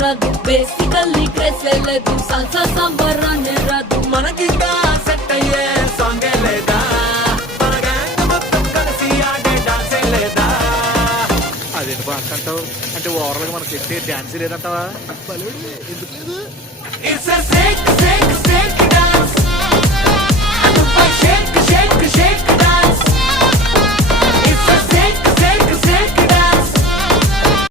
రాదు బేసికల్లీ క్రేసే లేదు సాల్సా సంబరాన్ని రాదు మనకింకా సెట్ అయ్యే సాంగే లేదా మన గ్యాంగ్ మొత్తం కలిసి ఆడే డాన్సే లేదా అదేంటి బా అంటావు అంటే ఓవరాల్ గా మనకి set dance లేదంటావా it's a sick sick sick